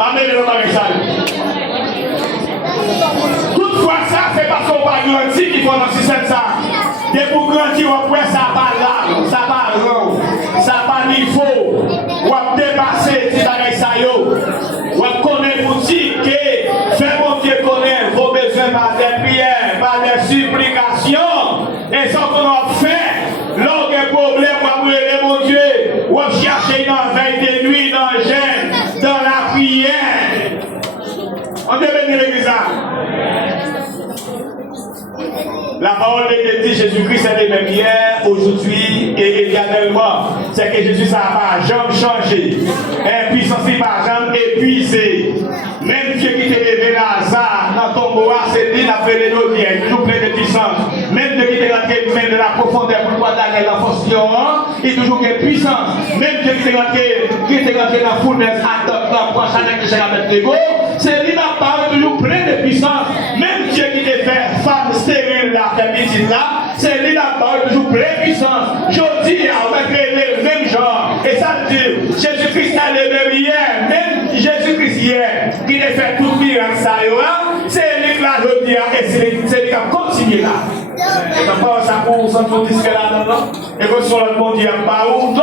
Pas mêler le maréchal. Toutefois, ça, c'est parce qu'on va grandir qu'il faut dans le système ça. Dès pour grandir, on peut ça pas là, ça pas rond, ça pas niveau. On dépasser ces bagages ça yo. On connaît pour dire que fait mon Dieu connaît vos besoins par des prières, par des supplications. Et ça qu'on a fait, lors des problèmes, on va brûler mon Dieu. On chercher dans la veille de nuit, dans le jeûne, dans la prière. On devait venir l'église là. La parole de Dieu, Jésus-Christ est le même hier, aujourd'hui et éternellement. C'est que Jésus, ça n'a pas jamais changé. Impuissance, il n'a pas jamais épuisé. Même Dieu qui t'a levé Lazare dans ton bois, c'est lui qui a fait les nos vies, toujours plein de puissance. Même Dieu qui t'a rentré de la profondeur pour toi d'aller dans la force, il est toujours une puissance. Même Dieu qui t'a rentré dans la fournaise, dans la prochaine que j'ai à mettre l'ego, c'est lui qui a parlé toujours plein de puissance. Même Dieu qui t'a fait femme stérile là, c'est lui la parole toujours plein puissance. Je dis, on va créer le même genre. Et ça veut dire, Jésus-Christ a le même hier, même Jésus-Christ hier, qui a fait tout miracle ça, c'est lui qui l'a dit, et c'est lui qui a continué là. Et donc, ça pour s'en tout disque là, non? Et que sur le bon Dieu, pas où? Non!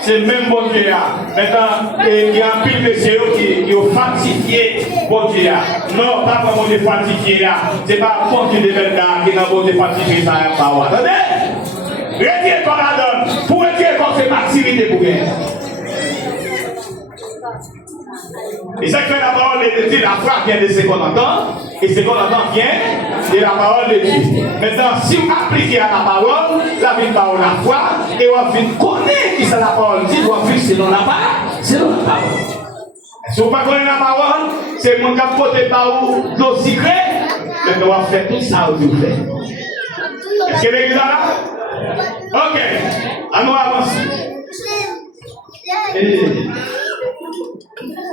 C'est le même bon Dieu là. Maintenant, il y a un pile de ceux qui ont fatigué bon Dieu là. Non, pas pour bon Dieu fatigué là. C'est pas bon Dieu de verdad qui n'a bon Dieu fatigué ça, pas où. Attendez? Retirez qu'on la donne. Pour retirer qu'on fait activité pour gagner. Et ça fait la parole de Dieu, la foi vient de ce qu'on entend, et ce qu'on entend vient de la parole de Dieu. Maintenant, si vous appliquez à la parole, la vie parole la foi, et vous avez connaître qui c'est la parole dit, vous avez selon la parole, selon la parole. Si vous ne connaissez pas la parole, c'est mon cap côté par où nos secrets, mais nous allons faire tout ça où vous faites. Est-ce que l'église est là? Ok, allons avancer.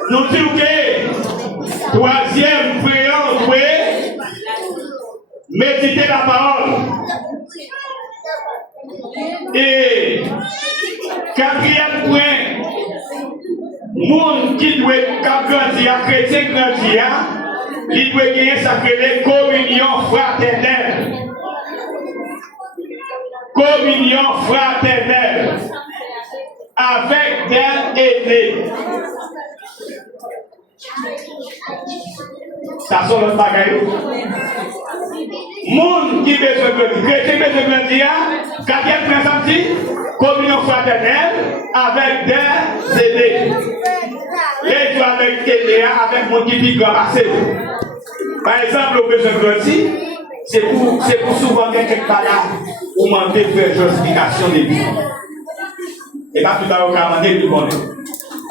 Nous disons que troisième prière, oui, méditer la parole. Et quatrième point, monde qui doit grandir, chrétien grandir, il doit gagner sa communion fraternelle. Communion fraternelle avec des aînés. Ça sont le bagage. Monde qui veut se grandir, chrétien veut se grandir, quatrième principe, communion fraternelle avec des aînés. Et tu avec aînés, avec mon qui vit grand passé. Par exemple, au besoin de grandir, c'est pour souvent quelque part là, où on demande faire justification de vie. Et pas tout à l'heure, on a demandé de connaître.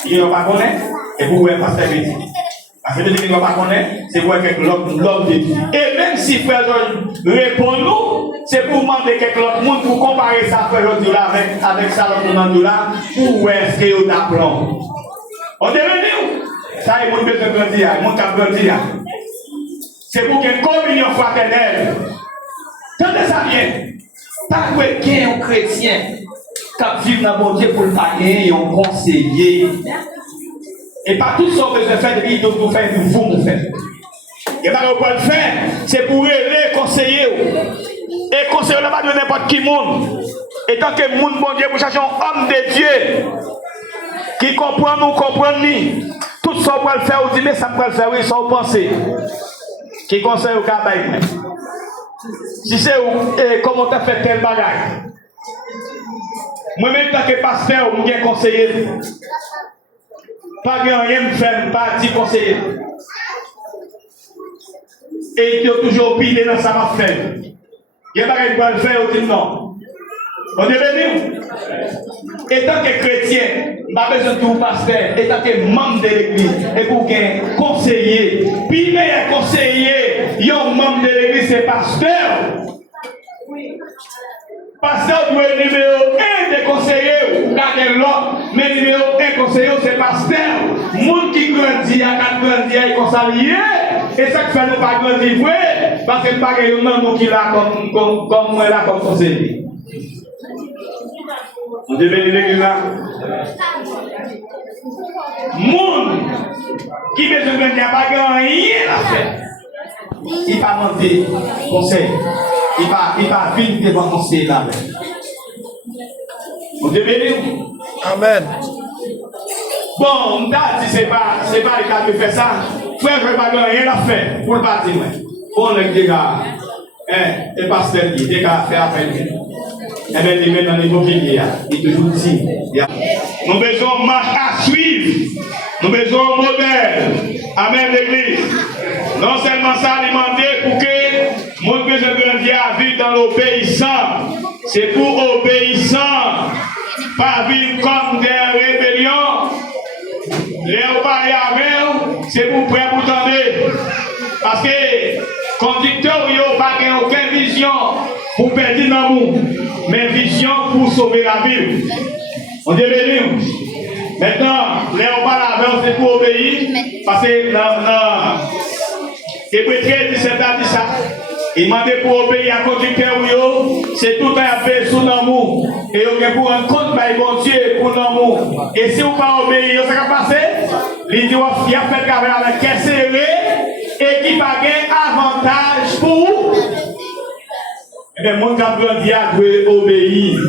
Il ne va pas connaître, et vous pouvez pas faire métier. Parce que il ne va pas connaître, c'est pour quelque l'homme de vie. Et même si frère Georges répond nous, c'est pour demander quelque autre monde pour comparer ça frère Georges là avec ça l'autre monde là, où est-ce que vous appelons. On est venu. Ça est mon besoin de grandir, mon cap grandir. C'est pour qu'il y ait une communion fraternelle. Tendez ça bien. Pas quelqu'un, un chrétien, qui vit dans mon Dieu pour le païen et un conseiller. Et pas tout ce qu'on veut faire, il doit vous faire, vous nous faire. Et pas ce qu'on peut faire, c'est pour les conseiller. Et conseiller, on n'a pas de n'importe qui monde. Et tant que le monde, mon Dieu, vous cherchez un homme de Dieu qui comprend nous, comprend nous. Tout ce qu'on peut faire, on dit, mais ça peut le faire, oui, sans penser. Qui conseille au cabaye. Si c'est comment tu as fait tel bagage. Moi-même, tant que pasteur, je suis conseiller. Pas rien me faire, pas dit conseiller. Et tu as toujours opinié dans sa m'a fait. Il y a pas rien pour le faire, on dit non. On est venu. Et tant que chrétien, je n'ai pas besoin de tout pasteur. Et tant que membre de l'église, et pour qu'un conseiller, puis meilleur conseiller, un membre de l'église, c'est pasteur. Pasteur doit être numéro 1 des conseillers, ou gardez l'autre, mais numéro 1 conseiller, c'est pasteur. Monde qui grandit, à 4 grandir, il conseiller. Et ça qui fait nous pas grandir, parce que pas que nous qui l'a comme moi là comme conseiller. On devait l'église là. Monde Qui besoin de grandir, pas rien à faire. Il va monter conseil. Il va vite devant conseil là. Vous devez. Amen. Bon, on t'a dit c'est pas l'État qui fait ça. Frère, je ne vais pas rien à faire pour le bâtiment. Bon, les gars, le pasteur qui a fait appel. Eh bien, il met dans l'immobilier. Il toujours dit. Nous avons besoin de marche à suivre. Nous avons besoin de modèle. Amen, l'église. Non seulement ça, alimenter pour que mon besoin de grandir à vivre dans l'obéissance. C'est pour obéissance. Pas vivre comme des rébellions. Les avec c'est pour prêt pour tendre. Parce que conducteur, il n'y a pas aucune vision pour perdre l'amour, mais vision pour sauver la vie. On dit béni. Maintenant, les on c'est pour obéir. Parce que Hébreux 17 a dit ça. Il m'a dit pour obéir à conducteur, c'est tout un peu sous l'amour. Et on est pour un compte par bon Dieu pour l'amour. Et si vous ne pas obéir, ça va passer. Il dit qu'il y a fait avec caisse serrée et qui va gagner avantage pour. Eh bien, mon grandi a dû obéir.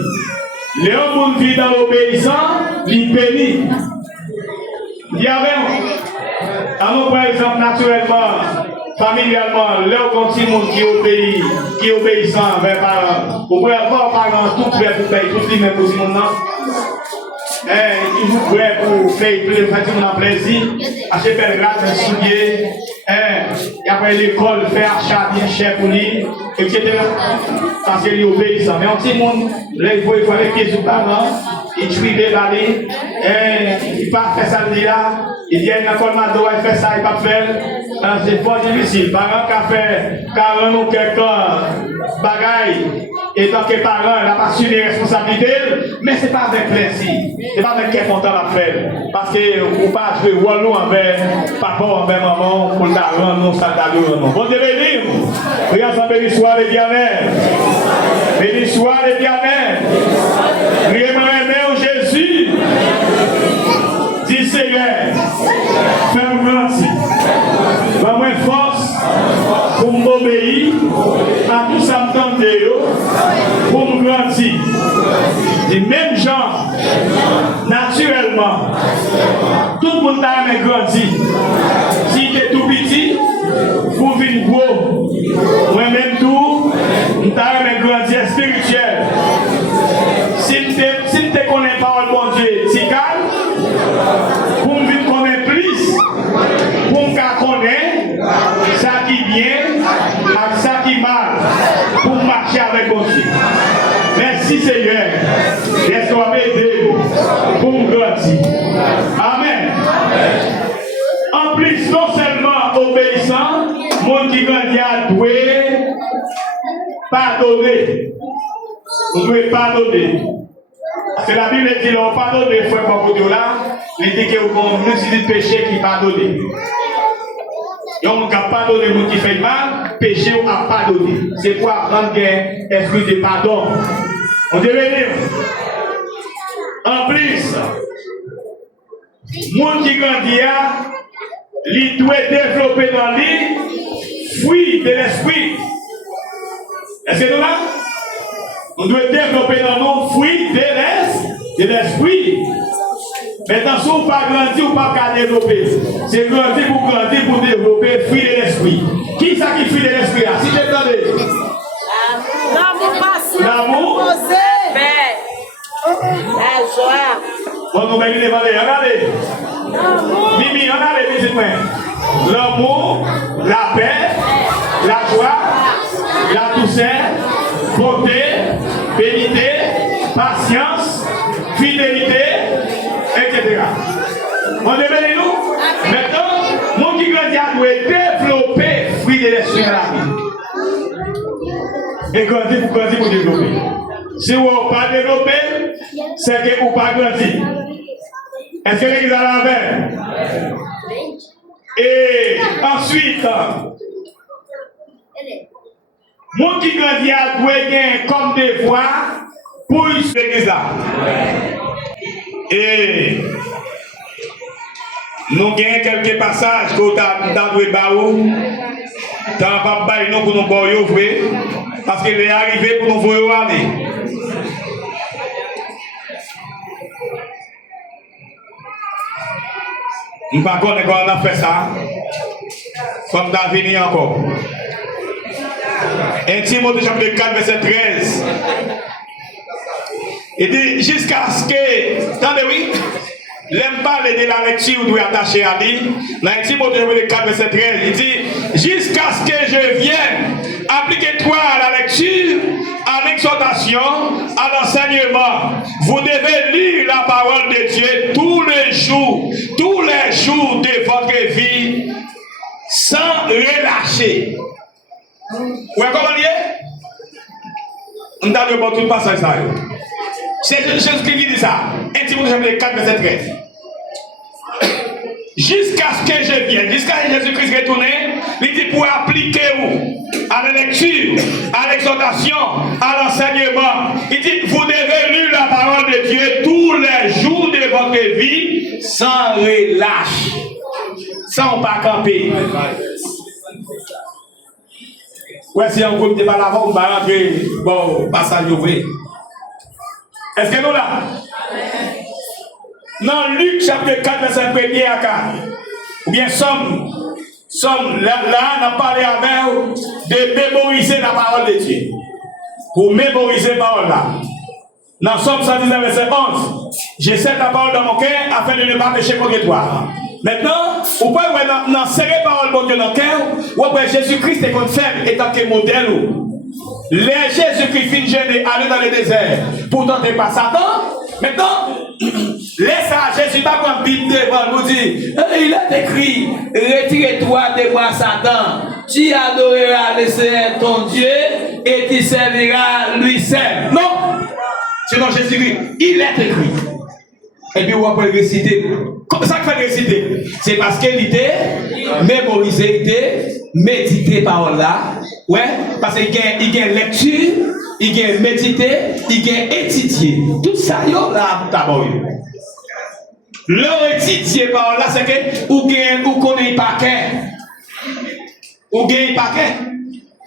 Les gens qui vivent dans l'obéissance, ils bénissent. Il y avait, par exemple, naturellement, familialement, leur continue qui obéissant vers parents. Vous pouvez avoir parents tout prêt pour payer tout les mêmes pour ce monde. Il vous prêt pour faire plaisir, acheter belle grâce, un soulier, et après l'école, faire achat bien cher pour lui, etc. Parce qu'il est obéissant. Mais en petit monde, là, il faut avec les parents, il tue les balais, il ne peut pas faire ça là. Il dit, il y a un colmado, il fait ça, il ne peut pas faire. C'est pas difficile. Parents qui ont fait 40 ou quelques bagailles, et tant que parents, il n'a pas su les responsabilités, mais ce n'est pas avec plaisir. Ce n'est pas avec quel content à faire. Parce que vous ne pouvez pas jouer wallon avec papa ou avec maman pour la rendre, non, ça t'a donné. Bon Dieu béni. Prions ensemble, béni soit le bien-être. Béni soit le bien-être. Prions-moi, Jésus. Dis Seigneur, fais-moi grandir. Donne-moi force pour m'obéir à tout ça pour me grandir. Dis même gens, naturellement, tout le monde a aimé grandir. Si tu es tout petit, pour vivre gros, moi-même tout, tu as aimé grandir spirituel. Si tu ne connais pas le bon Dieu, tu calmes. Pour me vivre connaître plus, pour me connaître ça qui vient et ça qui mal, pour marcher avec mon Dieu. Merci Seigneur, laisse-moi m'aider pour me grandir. Amen. En plus, non seulement obéissant, mon qui grandit à doué, pardonner. Vous devez pardonner. Parce que la Bible dit, on pardonne les frères pour Dieu là, il dit que vous avez un péché qui pardonne. Et on a pardonné les gens qui fait mal, péché on a pardonné. C'est pour apprendre un esprit de pardon. On devait dire. En plus, les gens qui grandit, ils doivent développer dans lui fruit de l'esprit. Est-ce que nous là? On doit développer dans nos fruits de l'esprit. Maintenant, si on ne pas grandir, on ne peut pas développer. C'est grandir pour développer fruit de l'esprit. Qui est-ce qui fruit de l'esprit là? Si tu entendez. L'amour passé. L'amour. La joie. Bon, nous allons demander. Regardez. Mimi, regardez, visite-moi. L'amour, la paix, la joie, la douceur, beauté, bénité, patience, fidélité, etc. On est béni nous. Maintenant, mon qui grandit a dû développer fruit de l'esprit dans la vie. Et grandir pour développer. Si vous n'avez pas développé, c'est que vous n'avez pas grandi. Est-ce que l'église a l'envers? Et ensuite, mon qui grandit a dû gagner comme devoir pour l'église là. Et Nous avons quelques passages que nous avons fait. Tant pas bailler nous pour nous boire parce qu'il est arrivé pour nous voir aller. Nous ne connaissons pas comment on a fait ça. Comme David encore. 1 Timothée chapitre 4 verset 13. Il dit jusqu'à ce que, attendez oui, l'aime parler de la lecture, vous devez attacher à lui. Dans 1 Timothée chapitre 4 verset 13, il dit jusqu'à ce que je vienne, appliquez-toi à la lecture, à l'exhortation, à l'enseignement. Vous devez lire la parole de Dieu tous les jours de votre vie, sans relâcher. Ouais, comment dire? On a de bon tout passage ça. C'est Jésus-Christ qui dit ça. 1 Timothée chapitre 4 verset 13. Jusqu'à ce que je vienne, jusqu'à ce que Jésus-Christ retourne, il dit pour appliquer à la lecture, à l'exhortation, à l'enseignement. Il dit vous devez lire la parole de Dieu tous les jours de votre vie sans relâche, sans pas camper. Ouais, si on groupe de balavant, on va rentrer, bon, passage ouvert. Est-ce que nous là? Dans Luc chapitre 4, verset 1er à 4, ou bien Somme, là, on a parlé avec vous de mémoriser la parole de Dieu. Pour mémoriser la parole là. Dans Somme 119, verset 11, j'ai cette parole dans mon cœur afin de ne pas pécher contre toi. Maintenant, vous pouvez dans serrer parole de Dieu dans le cœur, ou après Jésus-Christ est comme faible et tant que modèle. Les Jésus-Christ finit jeûner, aller dans le désert pour tenter pas Satan. Maintenant, laisse à Jésus pas comme Bible devant nous dire, il a écrit, retire-toi de moi Satan, tu adoreras le Seigneur ton Dieu et tu serviras lui seul. Non, c'est dans Jésus-Christ, il est écrit. Et puis on va réciter. Comme ça qu'il faut réciter. C'est parce qu'il était mémorisé, il était médité par là. Ouais, parce qu'il y a lecture, il y a médité, il y a étudié. Tout ça, il y a là d'abord. Le étudier par là, c'est que vous connaissez pas qu'un. Vous gagnez pas qu'un.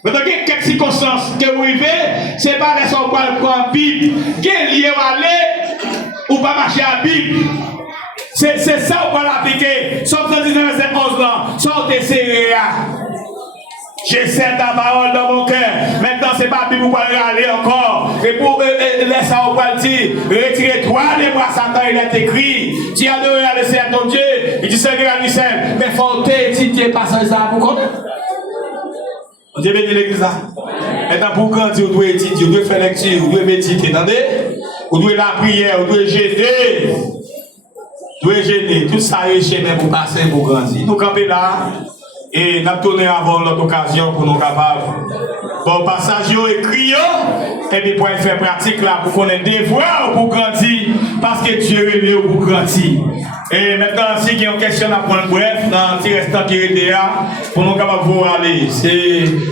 Mais dans quelques circonstances que vous vivez, ce n'est pas les gens qui prennent la Bible, qui est lié à aller ou pas marcher à la Bible. C'est ça qu'on va l'appliquer. Somme 119, verset 11 ans. Sortez serré. J'ai cette parole dans mon cœur. Maintenant, ce n'est pas la Bible pour aller encore. Et pour laisser ça au dire, retire-toi de moi, Satan, il est écrit. Tu adoreras le Seigneur ton Dieu. Il dit, Seigneur, lui seul. Mais il faut étudier pas ça pour connaître. Dieu bénit l'église là. Maintenant, pour grandir, vous devez étudier, vous devez faire lecture, vous devez méditer. Attendez? Vous devez la prière, vous devez gêner. Vous devez gêner. Tout ça est chemin pour passer, pour grandir. Nous campons là. Et nous avons tourné avant l'autre occasion pour nous capables. Bon, passage écrit, et puis pour faire pratique là, pour qu'on ait des voies pour grandir, parce que Dieu est là pour grandir. Et maintenant, si il y a une question à prendre bref, dans le petit restant qui est là, pour nous capables de voir aller.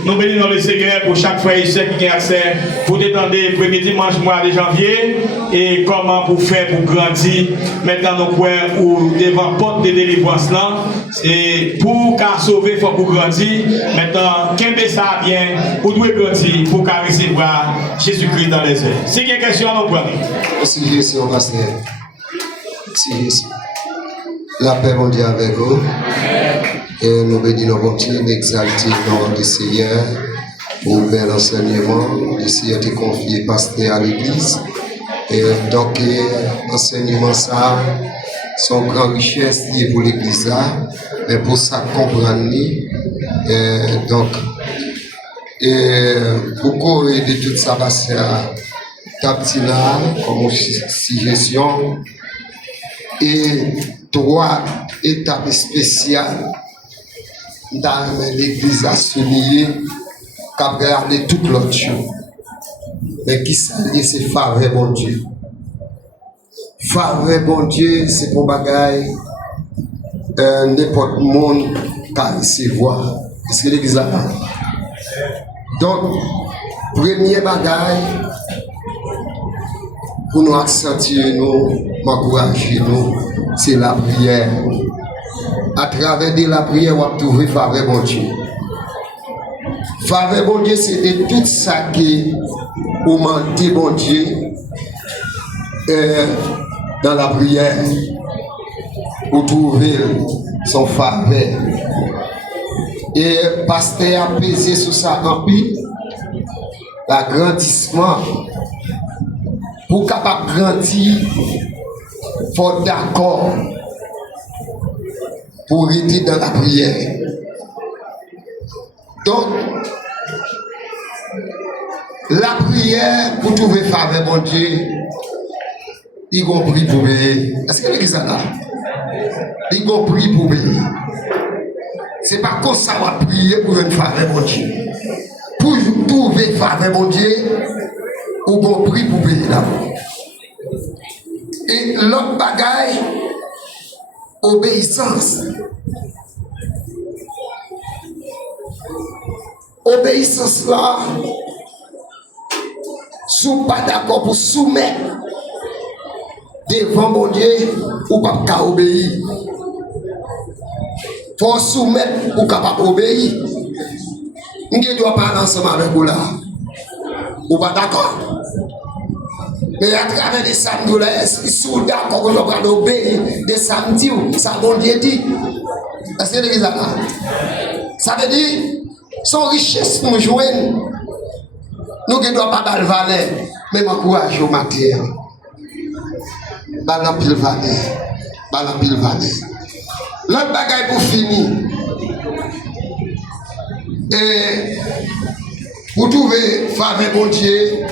Nous bénissons le Seigneur pour chaque frère et sœur qui a accès, pour détendre le premier dimanche mois de janvier, et comment pour faire pour grandir. Maintenant, nous pouvons ou devant la porte de délivrance là, et pour qu'à sauver, il faut pour grandir. Maintenant, qu'est-ce ça bien, pour nous grandir, pour qu'à recevoir Jésus-Christ dans les airs. Si il y a une question, nous prenons. Merci Jésus, on va se faire. Merci Jésus. La paix mondiale avec vous. Et nous bénissons bon Dieu, nous exaltons le nom du Seigneur pour le bel enseignement. Le Seigneur te confié pasteur à l'église. Et donc, l'enseignement, ça, son grand richesse liée pour l'église là. Mais pour ça, comprendre. Donc, beaucoup de tout ça passe à Taptina comme suggestion. Et 3 étapes spéciales dans l'église à souligner qu'à regarder toute l'autre chose. Mais qui s'allie, c'est faveur bon Dieu. Faveur bon Dieu, c'est pour bagaille n'importe monde qu'à recevoir. Est-ce que l'église a? Donc, premier bagaille, pour nous accentuer, nous, m'encourager, nous, c'est la prière. à travers de la prière, on va trouver faveur bon Dieu. Faveur bon Dieu, c'est de tout ça qui ou mentir bon Dieu dans la prière pour trouver son faveur. Et pasteur a pesé sur ça en pile, l'agrandissement. Pour capable grandir, il faut d'accord pour rester dans la prière. Donc, la prière pour trouver faveur, mon Dieu, il a compris pour payer. Est-ce que l'église est là? Il a compris pour payer. Ce n'est pas comme ça qu'on va prier pour une faveur, mon Dieu. Pour trouver faveur, mon Dieu, on a compris pour payer d'abord. Et l'autre bagaille, obéissance. Obéissance là, si vous pas d'accord pour soumettre devant mon Dieu, ou pas qu'à obéir. Faut soumettre ou capable obéir. Nous ne doit pas ensemble avec vous là. Ou pas d'accord? Mais à travers les samedis là, ils sont d'accord qu'on doit obéir des samedis, ça bon Dieu dit. Est-ce que l'église là? Ça veut dire, son richesse nous joignent. Nous ne doit pas dans le valet, même encourage au matin. Dans pile valet. Dans pile valet. L'autre bagaille pour finir. Et vous trouvez faveur bon Dieu,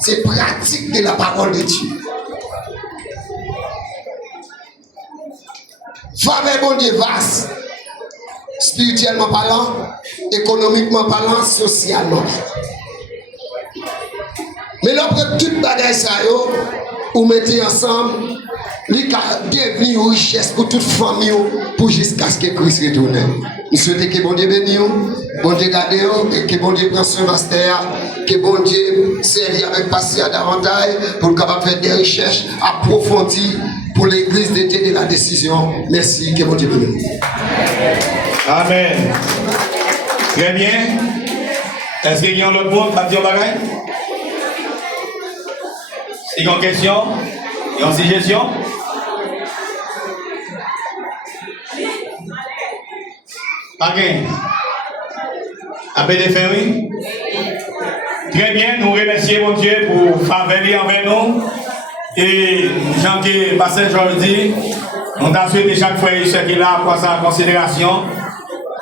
c'est pratique de la parole de Dieu. Faveur bon Dieu vaste, spirituellement parlant, économiquement parlant, socialement. Mais lorsque toute bagaille ça yo, vous mettez ensemble, il a devenu une richesse pour toute famille, pour jusqu'à ce que Christ retourne. Nous souhaitons que bon Dieu bénisse, bon Dieu garde, et que bon Dieu prenne soin de pasteur, que bon Dieu serve avec patience davantage pour capable faire des recherches approfondies pour l'église de Dieu de la décision. Merci, que bon Dieu bénisse. Amen. Très bien. Est-ce qu'il y a un autre monde qui a dit un bagage? Il y a une question? Il y a une suggestion? Ok. Après des fins, oui? Très bien, nous remercions mon Dieu pour faveur envers nous. Et Jean que Pasteur Georges dit, on a souhaité chaque fois ce qu'il a pour sa considération.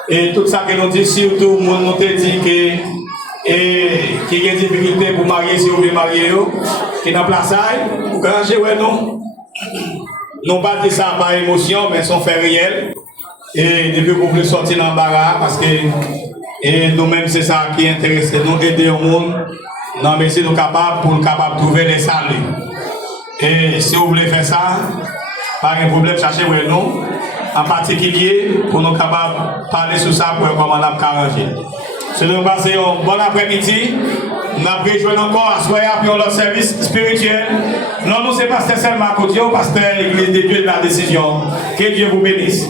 Et tout ça que nous dit, surtout, nous te dit que qui a des difficultés pour marier si vous voulez marier, qui est dans place, pour granger, ouais, non. Non pas dire ça par émotion, mais son fait réel. Et depuis qu'on peut sortir dans le barrage, parce que nous-mêmes, c'est ça qui intéresse nous, aider au monde. Non, mais c'est nous capables pour capable trouver les saluts. Et si vous voulez faire ça, pas de problème, cherchez ouais, nous. En particulier, pour nous capables de parler sur ça pour comment on a arrangé. Si nous passons un bon après-midi, nous avons rejoint encore à soir pour notre service spirituel. Non, nous, c'est pasteur Selma Couture, pasteur Église de Dieu de la décision. Que Dieu vous bénisse.